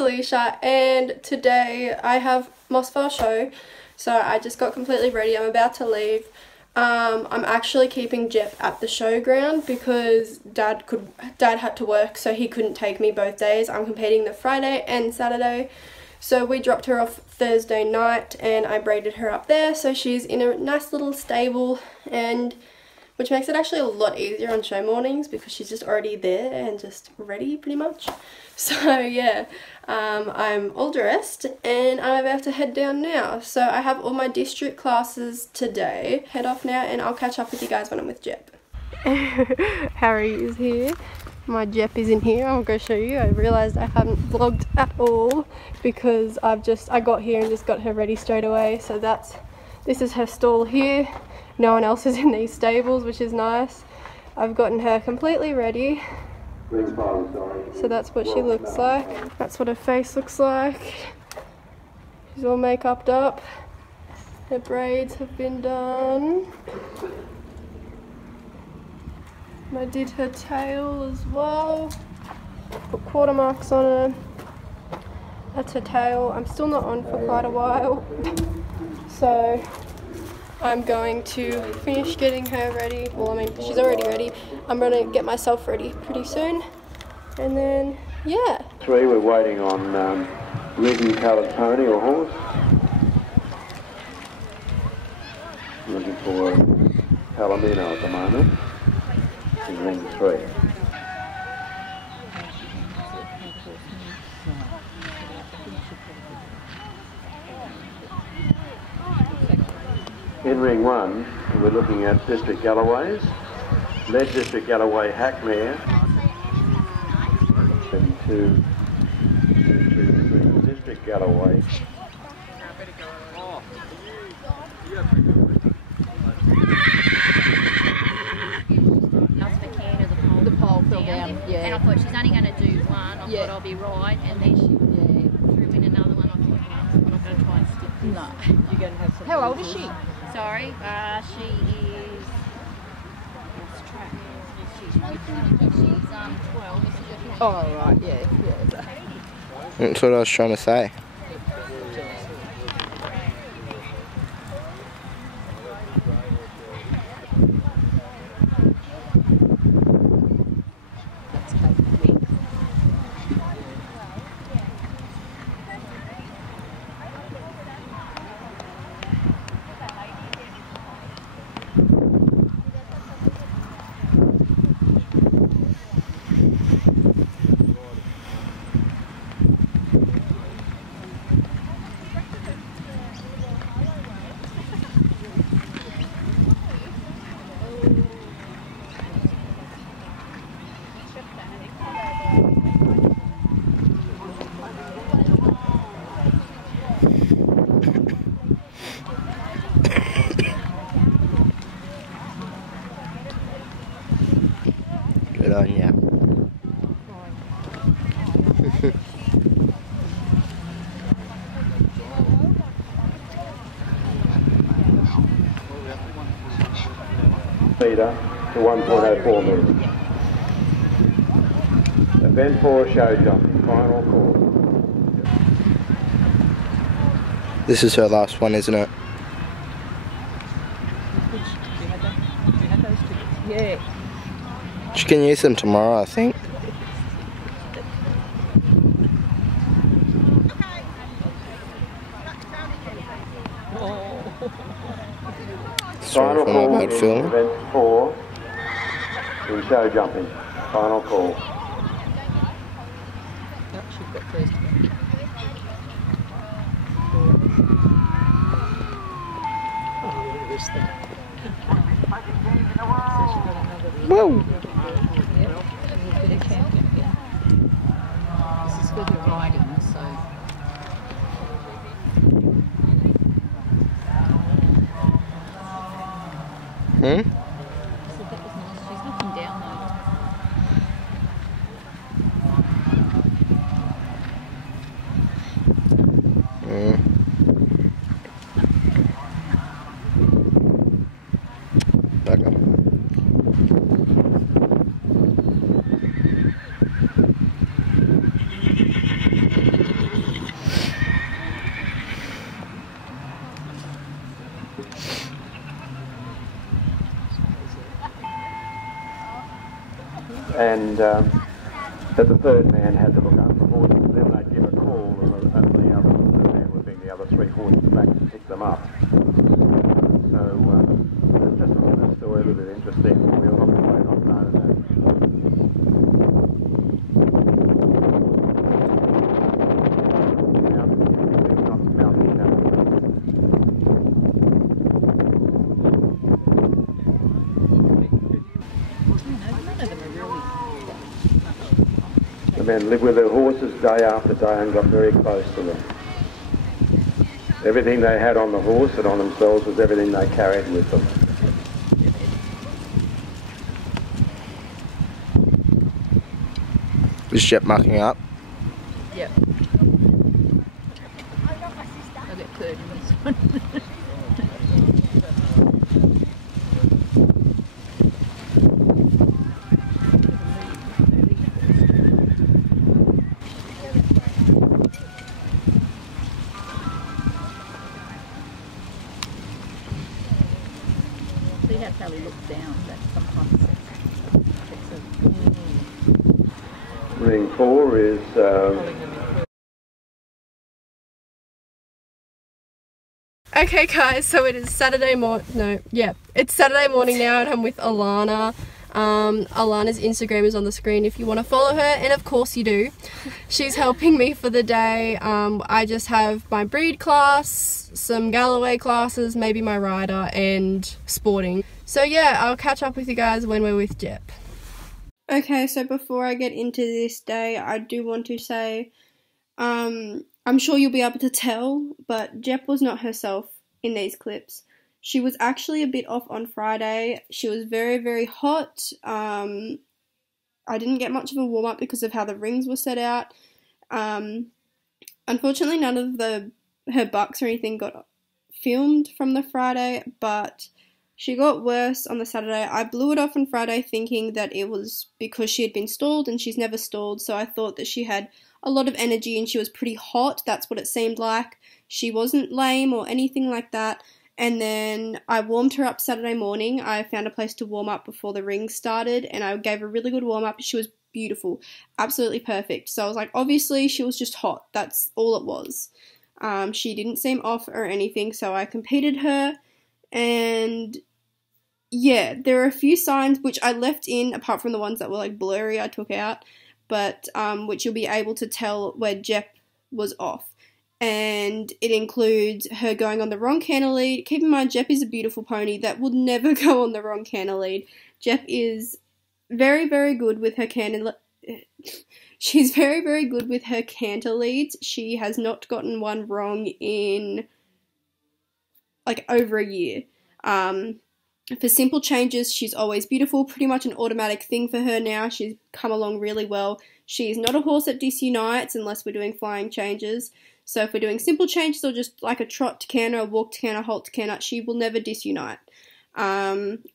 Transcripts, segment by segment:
Alicia, and today I have Moss Vale show, so I just got completely ready. I'm about to leave. I'm actually keeping Jeff at the showground because Dad had to work, so he couldn't take me both days. I'm competing the Friday and Saturday, so we dropped her off Thursday night and I braided her up there, so she's in a nice little stable, and which makes it actually a lot easier on show mornings because she's just already there and just ready pretty much. So yeah, I'm all dressed and I'm about to head down now. So I have all my district classes today. Head off now and I'll catch up with you guys when I'm with Jep. Harry is here. My Jep is in here. I'll go show you. I realised I haven't vlogged at all because I got here and just got her ready straight away. So this is her stall here. No one else is in these stables, which is nice. I've gotten her completely ready. So that's what she looks like. That's what her face looks like. She's all make-upped up. Her braids have been done. And I did her tail as well. Put quarter marks on her. That's her tail. I'm still not on for quite a while. So I'm going to finish getting her ready. Well, I mean, she's already ready. I'm going to get myself ready pretty soon. And then, yeah. We're waiting on Ridden coloured pony or horse. Looking for Palomino at the moment. In ring 3. In ring 1, we're looking at District Galloways, Lead District Galloway Hack Mare, and 2, 3, District Galloway. The pole fell down, yeah. And I thought she's only going to do one. I thought I'll be right, and then she threw in another one. I thought, oh, I'm not going to try and stick this. No, you're going to have some. How old is she? Sorry, she is. Lost track. She's 12. Oh, right, yeah. That's what I was trying to say. Good on ya. Metre to 1.04 metres. Event 4 show jump, final call. This is her last one, isn't it? Yeah. She can use them tomorrow, I think. Sorry Final for my call bad in film. event 4 in show jumping. Final call. Yep, she's got first again. Oh, look at this thing. Whoa! Yep, a bit of champion again. This is good for riding, so. Hmm? So that was nice. She's looking down though. Back up. and that the third man had to look after the horses. Then they'd give a call, and the other man would bring the other 3 horses back to pick them up. So it's just a story, a little bit interesting. We'll obviously not know that. The men lived with their horses day after day and got very close to them. Everything they had on the horse and on themselves was everything they carried with them. Is Jep mucking up? Yep. I'll get third in this one. See how he looks down, that sometimes Ring 4 is Okay guys, so it is Saturday it's Saturday morning now and I'm with Alana. Alana's Instagram is on the screen if you want to follow her, and of course you do. She's helping me for the day. I just have my breed class, some Galloway classes, maybe my rider, and sporting. So yeah, I'll catch up with you guys when we're with Jep. Okay, so before I get into this day, I do want to say, I'm sure you'll be able to tell, but Jep was not herself in these clips. She was actually a bit off on Friday. She was very, very hot. I didn't get much of a warm-up because of how the rings were set out. Unfortunately, none of her bucks or anything got filmed from the Friday, but she got worse on the Saturday. I blew it off on Friday thinking that it was because she had been stalled, and she's never stalled, so I thought that she had a lot of energy and she was pretty hot. That's what it seemed like. She wasn't lame or anything like that. And then I warmed her up Saturday morning. I found a place to warm up before the rings started, and I gave her a really good warm up. She was beautiful, absolutely perfect. So I was like, obviously she was just hot. That's all it was. She didn't seem off or anything, so I competed her, and yeah, there are a few signs which I left in, apart from the ones that were like blurry I took out, but which you'll be able to tell where Jep was off. And it includes her going on the wrong canter lead. Keep in mind, Jep is a beautiful pony that will never go on the wrong canter lead. Jep is very, very good with her canter. She's very, very good with her canter leads. She has not gotten one wrong in like over a year. For simple changes, she's always beautiful. Pretty much an automatic thing for her now. She's come along really well. She's not a horse that disunites unless we're doing flying changes. So if we're doing simple changes or just like a trot to canter, a walk to canter, halt to canter, she will never disunite.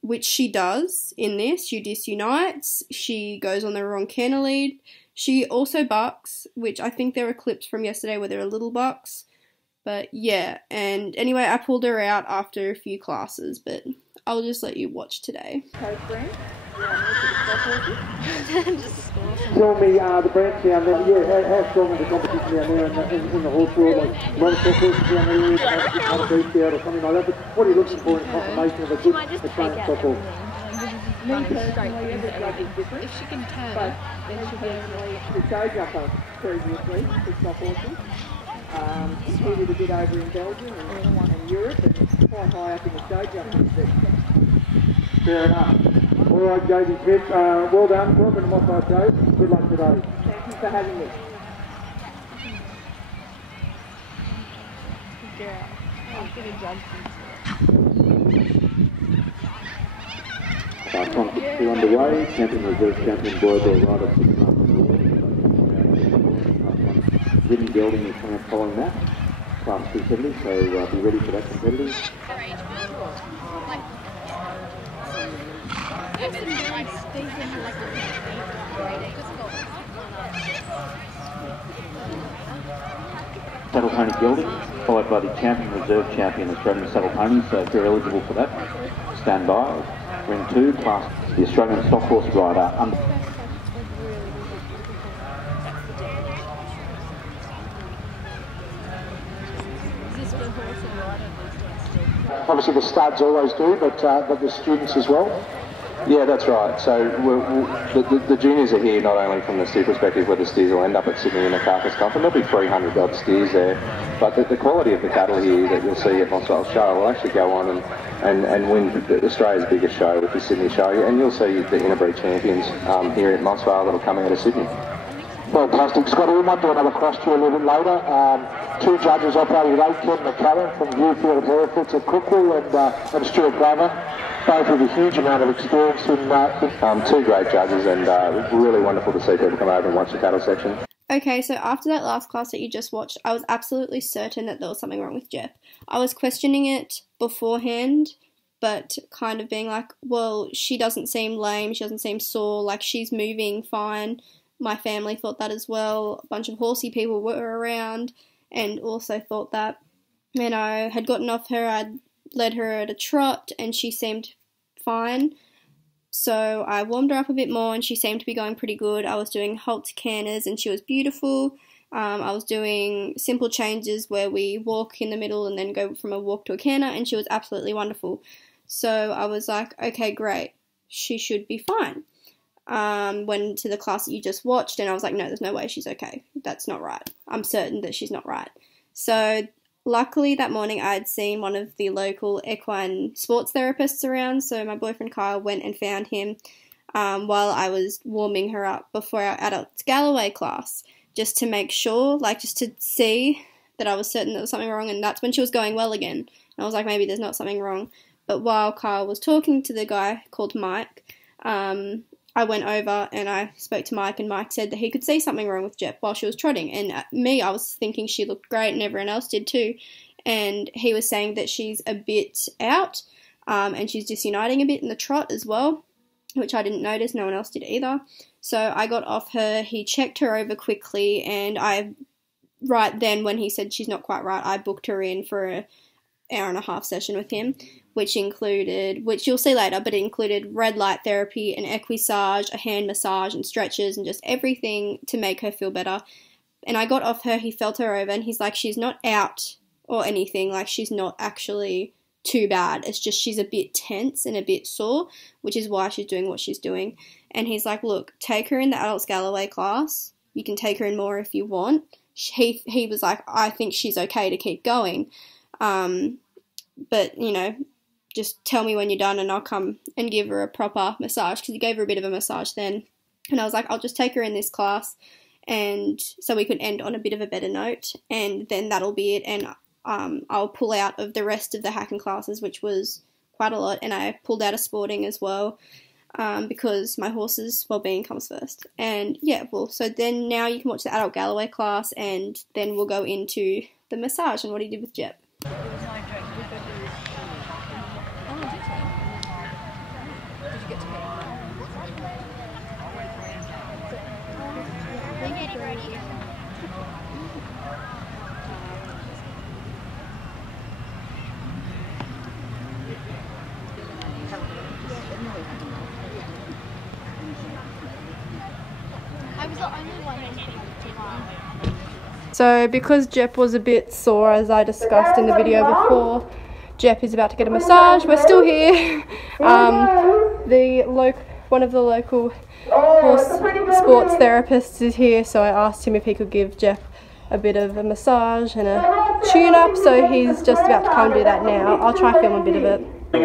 Which she does in this. She disunites. She goes on the wrong canter lead. She also bucks, which I think there were clips from yesterday where there are little bucks. But yeah, and anyway, I pulled her out after a few classes, but I'll just let you watch today. Tell me the branch down there, yeah, how strong is the competition down there in the horse world? Like, a lot of horses down there, not a beast out or something like that, but what are you looking for in confirmation of a good trained stock horse? Me personally, every blood is different. If she can turn, but then she'll be able to show jumper previously for stock horses. Competed a bit over in Belgium and Europe, and quite high up in the show jumping. Fair enough. All right, Josie Smith, well done. Welcome to Moss Show. Good luck today. Thank you for having me. Class 162 underway. Champion reserve champion boy rider 6 months. Ridden gelding is coming up following that. Class 270, so be ready for that competitive. Saddle pony gelding, followed by the champion reserve champion Australian saddle ponies, so if you're eligible for that, stand by. Ring 2, class the Australian stock horse rider obviously the studs always do, but the students as well. Yeah, that's right. So the juniors are here not only from the steer perspective where the steers will end up at Sydney in the carcass comp, and there'll be 300 odd steers there, but the quality of the cattle here that you'll see at Mossvale Show will actually go on and win Australia's biggest show, which is Sydney Show, and you'll see the interbreed champions here at Mossvale that'll come out of Sydney. Fantastic, Scotty. We might do another cross to you a little bit later. 2 judges operating today, Ken McCallum from Viewfield Hereford at Cookville and Stuart Glover, both with a huge amount of experience in 2 great judges, and really wonderful to see people come over and watch the cattle section. Okay, so after that last class that you just watched, I was absolutely certain that there was something wrong with Jep. I was questioning it beforehand, but kind of being like, well, she doesn't seem lame, she doesn't seem sore, like she's moving fine. My family thought that as well. A bunch of horsey people were around and also thought that. And I had gotten off her, I'd led her at a trot and she seemed fine. So I warmed her up a bit more and she seemed to be going pretty good. I was doing halt to canners and she was beautiful. I was doing simple changes where we walk in the middle and then go from a walk to a canter, and she was absolutely wonderful. So I was like, okay, great, she should be fine. Went to the class that you just watched and I was like, no, there's no way she's okay. That's not right. I'm certain that she's not right. So luckily that morning I had seen one of the local equine sports therapists around, so my boyfriend Kyle went and found him while I was warming her up before our adults Galloway class, just to make sure, like just to see that I was certain there was something wrong, and that's when she was going well again. And I was like, maybe there's not something wrong. But while Kyle was talking to the guy called Mike, I went over and I spoke to Mike, and Mike said that he could see something wrong with Jep while she was trotting. And I was thinking she looked great and everyone else did too. And he was saying that she's a bit out and she's disuniting a bit in the trot as well, which I didn't notice. No one else did either. So I got off her. He checked her over quickly, and right then when he said she's not quite right, I booked her in for an hour-and-a-half session with him, which you'll see later, but it included red light therapy, an equissage, a hand massage and stretches and just everything to make her feel better. And I got off her, he felt her over, and he's like, she's not out or anything, like she's not actually too bad. It's just she's a bit tense and a bit sore, which is why she's doing what she's doing. And he's like, look, take her in the adults Galloway class. You can take her in more if you want. He was like, I think she's okay to keep going. But, you know, just tell me when you're done and I'll come and give her a proper massage, because he gave her a bit of a massage then. And I was like, I'll just take her in this class, and so we could end on a bit of a better note, and then that'll be it. And I'll pull out of the rest of the hacking classes, which was quite a lot, and I pulled out of sporting as well, because my horse's well-being comes first. And yeah, well, so then now you can watch the adult Galloway class, and then we'll go into the massage and what he did with Jep. So because Jep was a bit sore, as I discussed in the video before, Jep is about to get a massage. We're still here. One of the local horse sports therapists is here, so I asked him if he could give Jep a bit of a massage and a tune-up, so he's just about to come do that now. I'll try film a bit of it. My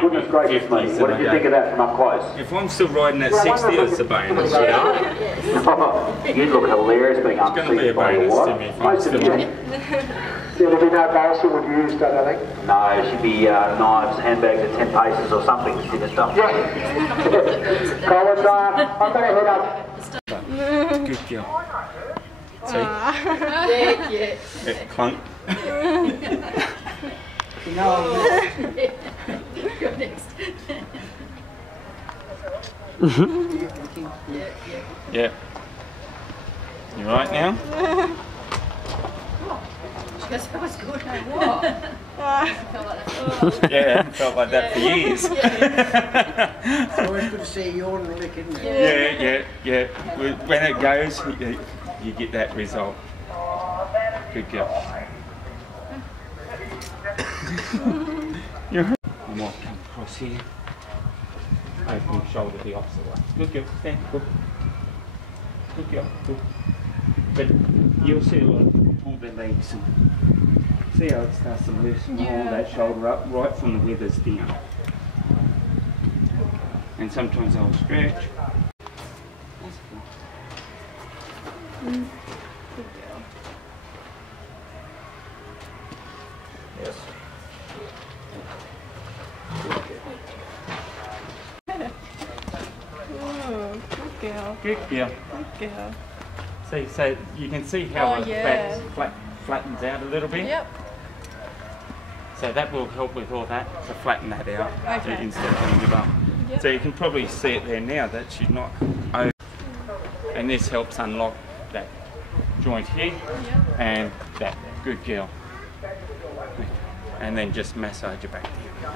goodness gracious me, what did you think of that from up close? If I'm still riding at 60, it's a bonus. You look hilarious being up It's going to be a bonus to me if I'm still on. There'll be no barrel sword used, I don't think. No, it should be knives, handbags at 10 paces or something, stick of stuff. Yeah. Colin, I'm going to head up. Good girl. See? Yeah. Clunk. No. Go next. Yeah. You right now? That was good. Yeah, I felt like that for years. It's always good to see you on the lick, isn't it? Yeah. When it goes, you get that result. Good girl. I might come across here. Open shoulder the opposite way. Good girl, stand, good. Good girl, good. But you'll see a lot of pull their legs and see how it starts to loosen, hold that shoulder up right from the withers down. And sometimes I'll stretch. Good girl. Yes. Oh, good girl. Good girl. Good girl. See, so you can see how the back flattens out a little bit. Yep. So that will help with all that, to flatten that out Okay. instead of putting it up. Yep. So you can probably see it there now that she's not over. And this helps unlock that joint here and that. Good girl. And then just massage your back there.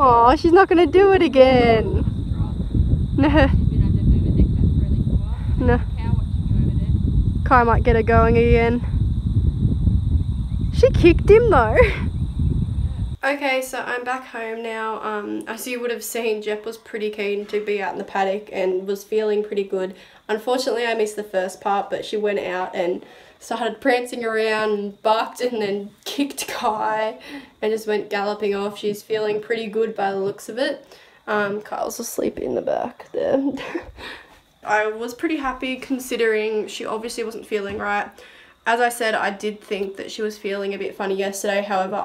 Oh, she's not gonna do it again. No. No. Kai might get her going again. She kicked him though. Okay, so I'm back home now. As you would have seen, Jep was pretty keen to be out in the paddock and was feeling pretty good. Unfortunately, I missed the first part, but she went out and started prancing around and barked and then kicked Kai and just went galloping off. She's feeling pretty good by the looks of it. Kyle's asleep in the back there. I was pretty happy considering she obviously wasn't feeling right. As I said, I did think that she was feeling a bit funny yesterday. However,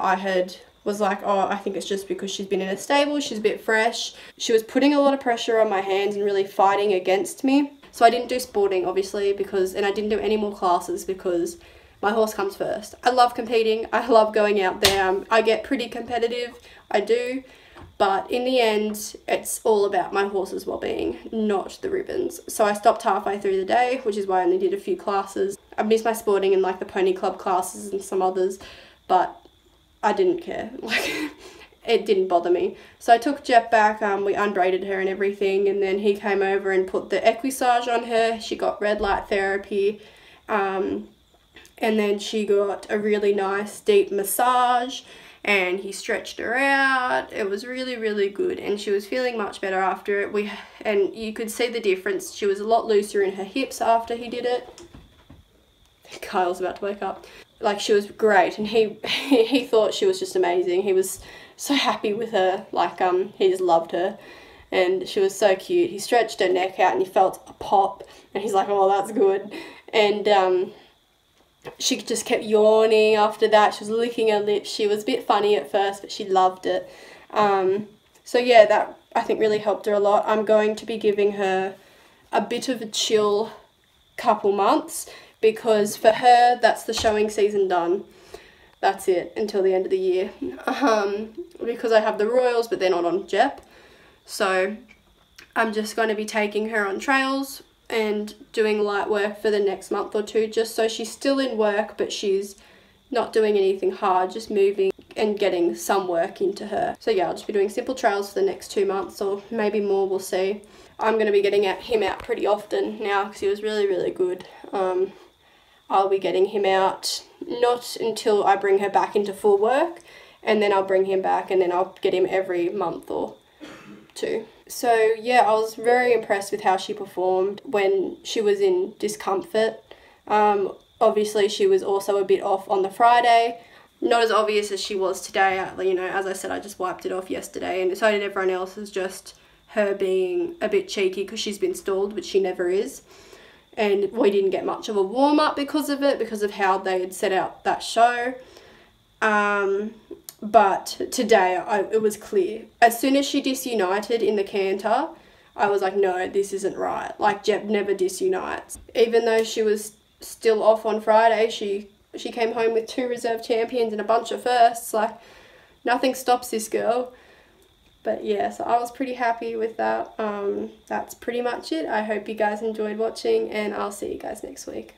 was like, oh, I think it's just because she's been in a stable, she's a bit fresh. She was putting a lot of pressure on my hands and really fighting against me. So I didn't do sporting, obviously, and I didn't do any more classes because my horse comes first. I love competing, I love going out there. I get pretty competitive, I do. But in the end, it's all about my horse's well-being, not the ribbons. So I stopped halfway through the day, which is why I only did a few classes. I missed my sporting and like the pony club classes and some others, but I didn't care. Like, it didn't bother me. So I took Jep back, we unbraided her and everything, and then he came over and put the equissage on her. She got red light therapy, and then she got a really nice deep massage, and he stretched her out. It was really, really good, and she was feeling much better after it. And you could see the difference. She was a lot looser in her hips after he did it. Kyle's about to wake up. Like, she was great, and he thought she was just amazing. He was so happy with her, like, he just loved her, and she was so cute. He stretched her neck out and he felt a pop, and he's like, oh, that's good. And she just kept yawning after that. She was licking her lips. She was a bit funny at first, but she loved it. So yeah, that I think really helped her a lot. I'm going to be giving her a bit of a chill couple months, because for her, that's the showing season done. That's it until the end of the year. Because I have the Royals, but they're not on Jep. So I'm just going to be taking her on trails and doing light work for the next month or two, just so she's still in work, but she's not doing anything hard, just moving and getting some work into her. So yeah, I'll just be doing simple trails for the next 2 months, or maybe more, we'll see. I'm going to be getting him out pretty often now because he was really, really good. I'll be getting him out not until I bring her back into full work, and then I'll bring him back, and then I'll get him every month or two. So yeah, I was very impressed with how she performed when she was in discomfort. Obviously she was also a bit off on the Friday, not as obvious as she was today. You know, as I said, I just wiped it off yesterday, and so did everyone else. It's just her being a bit cheeky because she's been stalled, which she never is. And we didn't get much of a warm-up because of it, because of how they had set out that show. But today, it was clear. As soon as she disunited in the canter, I was like, no, this isn't right. Like, Jep never disunites. Even though she was still off on Friday, she came home with 2 reserve champions and a bunch of firsts. Like, nothing stops this girl. But yeah, so I was pretty happy with that. That's pretty much it. I hope you guys enjoyed watching, and I'll see you guys next week.